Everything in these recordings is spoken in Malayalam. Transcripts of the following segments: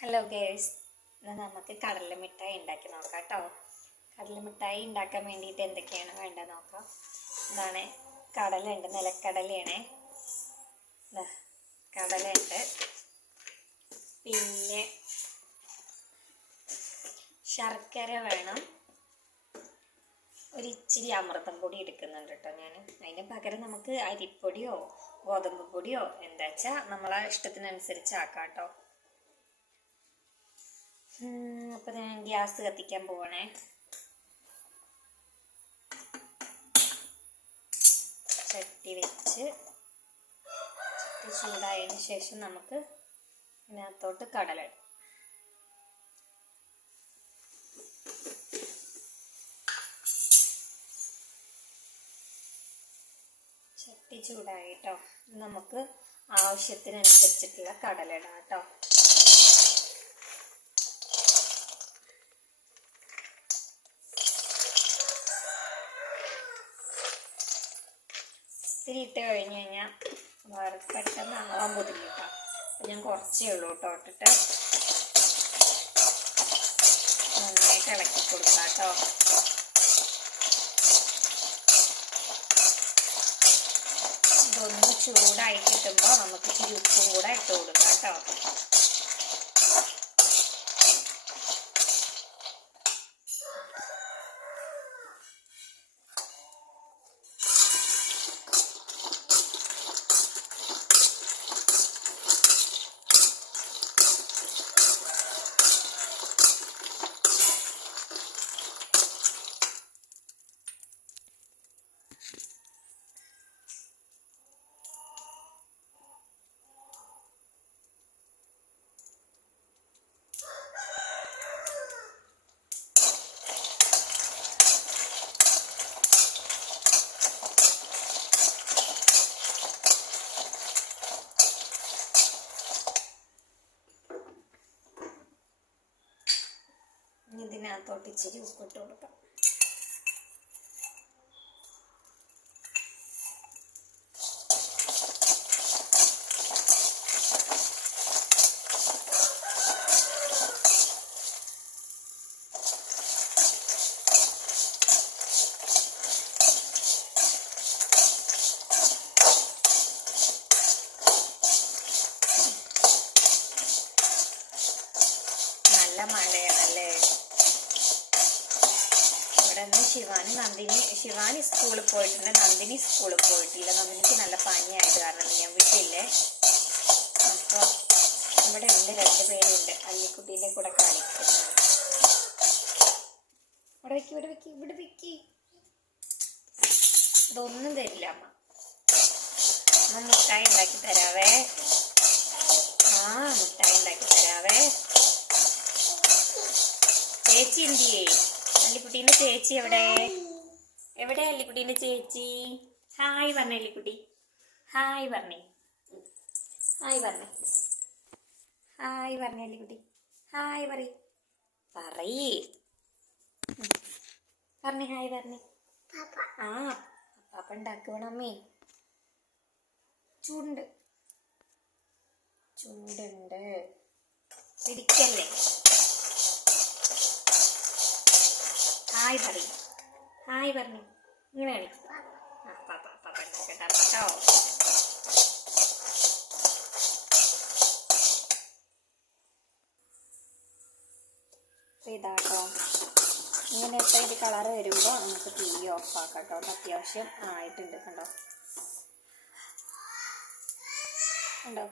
ഹലോ ഗേഴ്സ് നമുക്ക് കടല മിഠായി ഉണ്ടാക്കി നോക്കാം കേട്ടോ. കടല മിഠായി ഉണ്ടാക്കാൻ വേണ്ടിയിട്ട് എന്തൊക്കെയാണ് വേണ്ടത് നോക്കാം. ഇതാണ് കടലുണ്ട് നിലക്കടലയാണ്. കടലുണ്ട് പിന്നെ ശർക്കര വേണം. ഒരിച്ചിരി അമൃതം പൊടി എടുക്കുന്നുണ്ട് കേട്ടോ ഞാൻ. അതിന് പകരം നമുക്ക് അരിപ്പൊടിയോ ഗോതമ്പ് പൊടിയോ എന്താ വെച്ചാൽ നമ്മളെ ഇഷ്ടത്തിനനുസരിച്ച് ആക്കാം കേട്ടോ. അപ്പം ഞാൻ ഗ്യാസ് കത്തിക്കാൻ പോവണേ. ചട്ടി വെച്ച് ചട്ടി ചൂടായതിന് ശേഷം നമുക്ക് ഇതിനകത്തോട്ട് കടല ഇടാം ചട്ടി ചൂടായിട്ടോ നമുക്ക് ആവശ്യത്തിനനുസരിച്ചിട്ടുള്ള കടലിടാം കേട്ടോ. ഇത്തിരി ഇട്ട് കഴിഞ്ഞ് കഴിഞ്ഞാൽ വേറെ പെട്ടെന്ന് ആവാൻ ബുദ്ധിമുട്ടാ. അപ്പം ഞാൻ കുറച്ചേ ഉള്ളൂ കേട്ടോ ഇട്ടിട്ട്. നന്നായിട്ട് ഇളക്കി കൊടുക്കാം കേട്ടോ. ഇതൊന്ന് ചൂടായി കിട്ടുമ്പോൾ നമുക്ക് ഇച്ചിരി ഉപ്പും കൂടെ ഇട്ട് കൊടുക്കാം കേട്ടോ. ഇനി ഇതിനകത്തോട്ട് ഇച്ചിരി ഉപ്പിട്ട് കൊടുക്കാം ശിവാനി നന്ദിനി ശിവാനി സ്കൂളിൽ പോയിട്ടുണ്ട്. നന്ദിനി സ്കൂളിൽ പോയിട്ടില്ല. നന്ദിനിക്ക് നല്ല പനിയായത് കാരണം ഞാൻ വിട്ടില്ലേ? അപ്പോൾ ഇവിടെ ഉണ്ട് രണ്ട് പേരുണ്ട്. അല്ലിക്കുട്ടീന്റെ കൂടെ കളിക്കുന്നത് ഇവിടെ വെക്കി ഇവിടെ വെക്കി ഇവിടെ വെക്കി. ഇതൊന്നും തരില്ല അമ്മ. അമ്മ മുട്ടായി ഉണ്ടാക്കി തരാവേ. ആ മുട്ടായി ഉണ്ടാക്കി തരാവേ. ചേച്ചി എന്തിയേ? അല്ലിക്കുട്ടീന്റെ ചേച്ചി എവിടെ? എവിടെ അല്ലിക്കുട്ടീന്റെ ചേച്ചി? ഹായ് പറഞ്ഞ അല്ലിക്കുട്ടി. ഹായ് പറഞ്ഞേ. ഹായ് പറഞ്ഞേ. ഹായ് പറഞ്ഞ അല്ലിക്കുട്ടി. ഹായ് പറ പറയേ. പറഞ്ഞേ ഹായ് പറഞ്ഞേ. ആ പാപ്പ ഉണ്ടാക്കണമ്മേ ചൂടുണ്ട്. ചൂടുണ്ട്. പിടിക്കല്ലേ? ഹായ് പറയും. ഹായ് പറഞ്ഞു. ഇങ്ങനെ കളിക്കും ആ പാപ്പ പാപ്പ ഇതാട്ടോ ഇങ്ങനത്തെ ഇത് കളർ വരുമ്പോൾ നമുക്ക് തീ ഓഫ് ആക്കാം കേട്ടോ. അത്യാവശ്യം ആയിട്ടുണ്ട് കണ്ടോ? കണ്ടോ?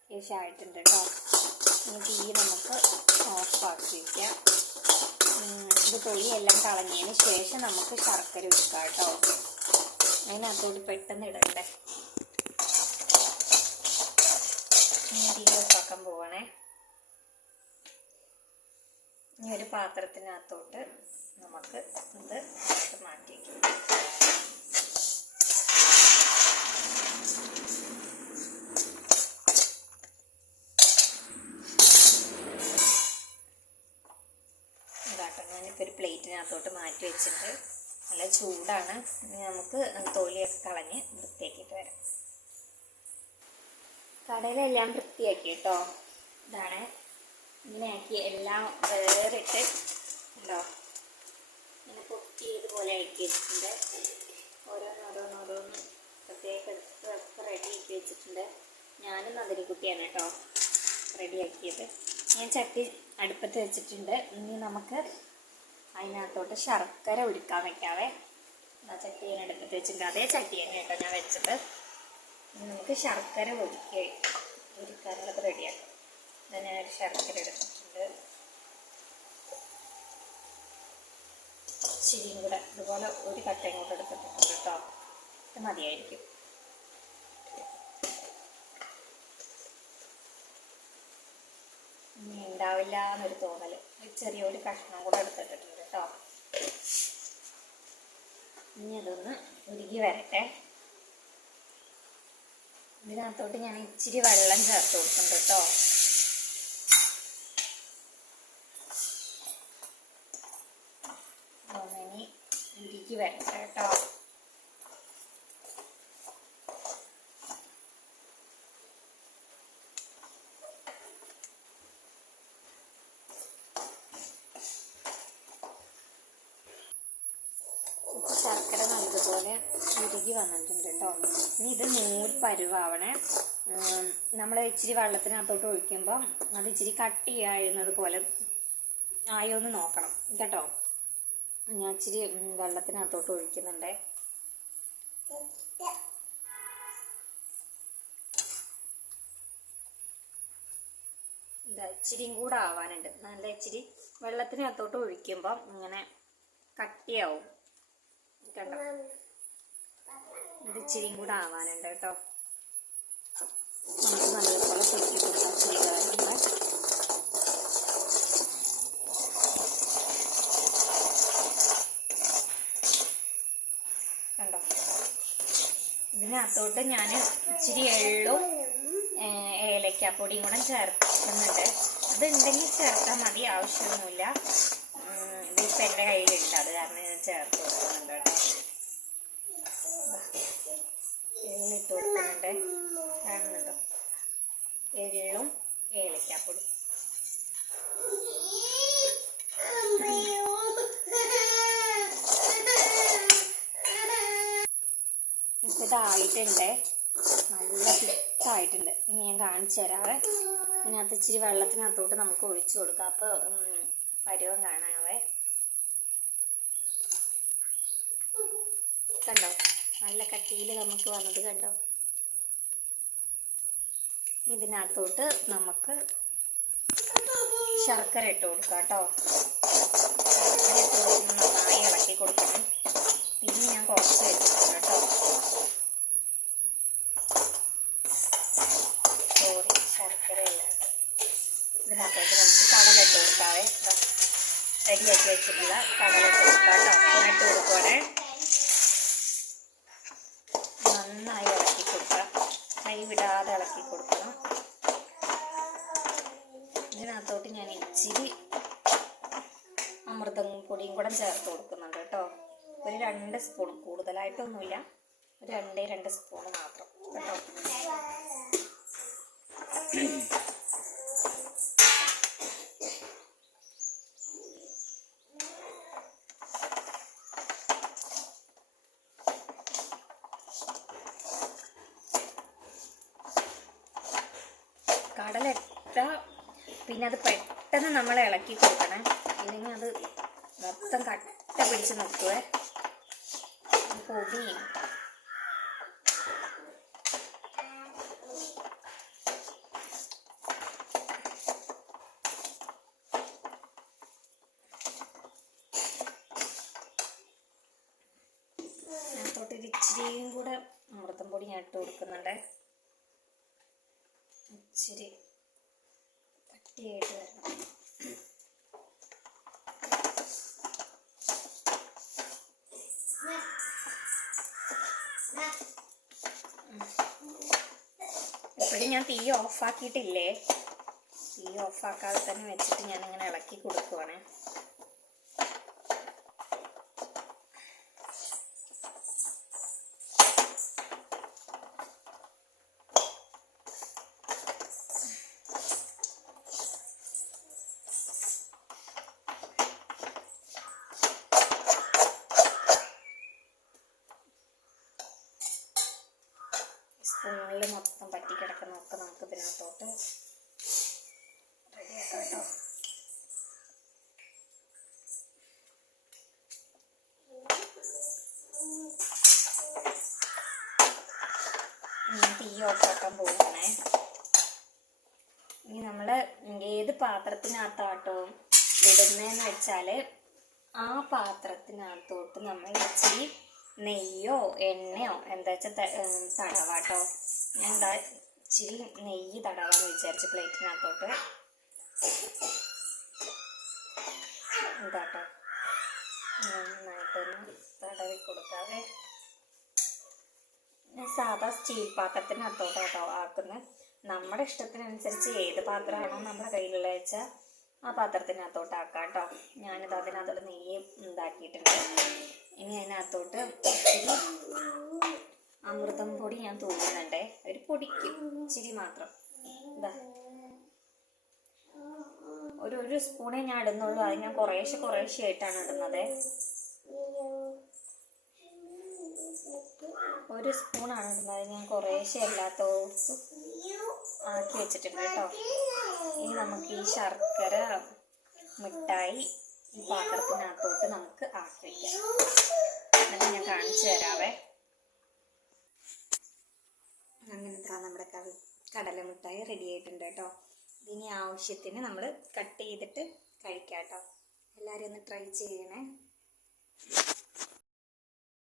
അത്യാവശ്യം ആയിട്ടുണ്ട് കേട്ടോ. ഇനി തീ നമുക്ക് ഓഫ് വയ്ക്കാം ഇത് തൊലിയെല്ലാം കളഞ്ഞതിന് ശേഷം നമുക്ക് ശർക്കര വെക്കാം കേട്ടോ. അതിനകത്തോട്ട് പെട്ടെന്ന് ഇടണ്ടേ? തീ ഓഫാക്കാൻ പോവാണേ. ഇനി ഒരു പാത്രത്തിനകത്തോട്ട് നമുക്ക് ഇത് മാറ്റി വയ്ക്കാം ഒരു പ്ലേറ്റിനകത്തോട്ട് മാറ്റി വെച്ചിട്ട് നല്ല ചൂടാണ്. നമുക്ക് തൊലിയൊക്കെ കളഞ്ഞ് വൃത്തിയാക്കിയിട്ട് വരാം. കടലെല്ലാം വൃത്തിയാക്കി കേട്ടോ. ഇതാണ് ഇങ്ങനെയാക്കി എല്ലാം വേറിട്ട് ഉണ്ടോ ഇങ്ങനെ പൊട്ടിയതുപോലെ ആക്കി വെച്ചിട്ടുണ്ട്. ഓരോന്നോരോന്നോരോന്ന് പ്രത്യേക റെഡിയാക്കി വെച്ചിട്ടുണ്ട്. ഞാനും നദിനിക്കുട്ടിയാണ് കേട്ടോ റെഡിയാക്കിയത് ഞാൻ ചട്ടി അടുപ്പത്ത് വെച്ചിട്ടുണ്ട്. ഇനി നമുക്ക് അതിനകത്തോട്ട് ശർക്കര ഉരുക്കാൻ വെക്കാവേ. ആ ചട്ടി ഞാൻ അടുപ്പത്ത് വെച്ചിട്ടുണ്ട്. അതേ ചട്ടി തന്നെ കേട്ടോ ഞാൻ വെച്ചത്. നമുക്ക് ശർക്കര ഉരുക്കി ഉരുക്കാനുള്ളത് റെഡിയാക്കാം. ഇത് ഞാനൊരു ശർക്കര എടുത്തിട്ടുണ്ട്. ശരിയും കൂടെ ഇതുപോലെ ഒരു കട്ട ഇങ്ങോട്ട് എടുത്തിട്ടുണ്ട് കേട്ടോ. ഇത് മതിയായിരിക്കും. ഇനി ഉണ്ടാവില്ല എന്നൊരു തോന്നൽ. ഒരു ചെറിയൊരു കഷ്ണം കൂടെ എടുത്തിട്ടുണ്ട്. കേട്ടോ ഇനി അതൊന്ന് ഉരുകി വരട്ടെ. ഇതിനകത്തോട്ട് ഞാൻ ഇച്ചിരി വെള്ളം ചേർത്ത് കൊടുക്കുന്നുണ്ട് കേട്ടോ. ഇനി ഉരുകി വരട്ടെ കേട്ടോ ഇപ്പൊ ശർക്കര നല്ലതുപോലെ ഉരുകി വന്നിട്ടുണ്ട് കേട്ടോ ഇനി ഇത് നൂൽ പരുവാവണേ. നമ്മൾ ഇച്ചിരി വെള്ളത്തിനകത്തോട്ട് ഒഴിക്കുമ്പോൾ അത് ഇച്ചിരി കട്ടിയായിരുന്നത് പോലെ ആയോ എന്ന് നോക്കണം. കേട്ടോ? ഞാൻ ഇച്ചിരി വെള്ളത്തിനകത്തോട്ട് ഒഴിക്കുന്നുണ്ടേ. ഇതാ ഇച്ചിരിയും കൂടെ ആവാനുണ്ട്. നല്ല ഇച്ചിരി വെള്ളത്തിനകത്തോട്ട് ഒഴിക്കുമ്പോൾ ഇങ്ങനെ കട്ടിയാവും. കണ്ടോ ഇത് ഇച്ചിരിയും കൂടെ ആവാനുണ്ട് കേട്ടോ. നമുക്ക് നല്ലതുപോലെ പൊട്ടി കൊടുക്കാം ഇച്ചിരി കാര്യങ്ങൾ കണ്ടോ? ഇതിനകത്തോട്ട് ഞാൻ ഇച്ചിരി എള്ളും ഏലക്കാപ്പൊടിയും കൂടെ ചേർക്കുന്നുണ്ട്. അത് ഉണ്ടെങ്കിൽ ചേർത്താൽ മതി ആവശ്യമൊന്നുമില്ല. ഇത് ഇതിപ്പോൾ എന്റെ കയ്യിലുണ്ട്. അത് കാരണം ഞാൻ ചേർത്ത് കൊടുക്കുന്നുണ്ട് കേട്ടോ എള്ളിട്ട് കൊടുക്കുന്നുണ്ട് കാണുന്നുണ്ടോ എള്ളും ഏലക്കാപ്പൊടി. ായിട്ടുണ്ടേ നല്ല തിക്കായിട്ടുണ്ട് ഇനി ഞാൻ കാണിച്ചു തരാവേ. ഇതിനകത്ത് ഇച്ചിരി വെള്ളത്തിനകത്തോട്ട് നമുക്ക് ഒഴിച്ചു കൊടുക്കാം. അപ്പോൾ പരുവം കാണാവേ. കണ്ടോ? നല്ല കട്ടിയിൽ നമുക്ക് വന്നത് കണ്ടോ? ഇതിനകത്തോട്ട് നമുക്ക് ശർക്കര ഇട്ട് കൊടുക്കാം കേട്ടോ. ശർക്കര ഇട്ട് കൊടുക്കുമ്പോൾ നന്നായി ഇളക്കി കൊടുക്കണം. പിന്നെ ഞാൻ കുറച്ച് വെച്ചിട്ടുണ്ട് കേട്ടോ. സോറി ശർക്കര ഇല്ല. ഇതിനകത്തോട്ട് നമുക്ക് കടല ഇട്ട് കൊടുക്കാവേ. റെഡിയാക്കി വെച്ചിട്ടുള്ള കടല ഇട്ട് കൊടുക്കാം കേട്ടോ. ഇട്ട് കൊടുക്കുവാണേ. അമൃതം പൊടിയും കൂടെ ചേർത്ത് കൊടുക്കുന്നുണ്ട് കേട്ടോ. ഒരു രണ്ട് സ്പൂൺ കൂടുതലായിട്ടൊന്നുമില്ല. രണ്ടേ രണ്ട് സ്പൂൺ മാത്രം കേട്ടോ. കടലിട്ട പിന്നെ അത് പെട്ടെന്ന് നമ്മൾ ഇളക്കി കൊടുക്കണേ. ഇല്ലെങ്കിൽ അത് മൊത്തം കട്ട പിടിച്ച് നിർത്തുവേ പൊടിയും. ഇച്ചിരിയും കൂടെ അമൃതം പൊടി ഞാൻ ഇട്ട് കൊടുക്കുന്നുണ്ട്. ഇച്ചിരി കട്ടിയായിട്ട് വരണം. എപ്പോഴും ഞാൻ തീ ഓഫാക്കിയിട്ടില്ലേ തീ ഓഫാക്കാതെ തന്നെ വെച്ചിട്ട് ഞാനിങ്ങനെ ഇളക്കി കൊടുക്കുവാണേ. കൊടുക്കാം കേട്ടോ ഇനി നമ്മൾ ഏത് പാത്രത്തിനകത്താട്ടോ ഇടുന്നതെന്ന് വെച്ചാൽ ആ പാത്രത്തിനകത്തോട്ട് നമ്മൾ ഇച്ചിരി നെയ്യോ എണ്ണയോ എന്താ വെച്ചാൽ തടവാട്ടോ. എന്താ ഇച്ചിരി നെയ്യ് തടവാന്ന് വിചാരിച്ചു പ്ലേറ്റിനകത്തോട്ട് ഇതാട്ടോ നന്നായിട്ടൊന്ന് തടവി കൊടുക്കാവേ. സാധാ സ്റ്റീൽ പാത്രത്തിനകത്തോട്ടോ ആക്കുന്നത്. നമ്മുടെ ഇഷ്ടത്തിനനുസരിച്ച് ഏത് പാത്രമാണോ നമ്മുടെ കയ്യിലുള്ള വെച്ചാൽ ആ പാത്രത്തിനകത്തോട്ട് ആക്കാം കേട്ടോ ഞാനിത് അതിനകത്തോട്ട് നെയ്യ് ഉണ്ടാക്കിയിട്ടുണ്ട് ഇനി അതിനകത്തോട്ട് അമൃതം പൊടി ഞാൻ തൂക്കുന്നുണ്ടേ. ഒരു പൊടിക്ക്. ഇച്ചിരി മാത്രം. ഇതാ ഒരു ഒരു സ്പൂണേ ഞാൻ ഇടുന്നുള്ളൂ. അത് ഞാൻ കുറേശ്ശെ കുറേശ്ശെ ആയിട്ടാണ് ഇടുന്നത്. ഒരു സ്പൂണാണ് ഇടുന്നത്. ഞാൻ കുറേശ്ശെ അല്ലാത്ത ആക്കി വെച്ചിട്ടുണ്ട് കേട്ടോ. ഇനി നമുക്ക് ഈ ശർക്കര മിഠായി ഈ പാത്രത്തിനകത്തോട്ട് നമുക്ക് ആക്കി വയ്ക്കാം എന്നിട്ട് ഞാൻ കാണിച്ചു തരാവേ. അങ്ങനത്തെ നമ്മുടെ കവി കടല മിഠായി റെഡി ആയിട്ടുണ്ട് കേട്ടോ ഇനി ആവശ്യത്തിന് നമ്മൾ കട്ട് ചെയ്തിട്ട് കഴിക്കാം കേട്ടോ എല്ലാവരും ഒന്ന് ട്രൈ ചെയ്യണേ.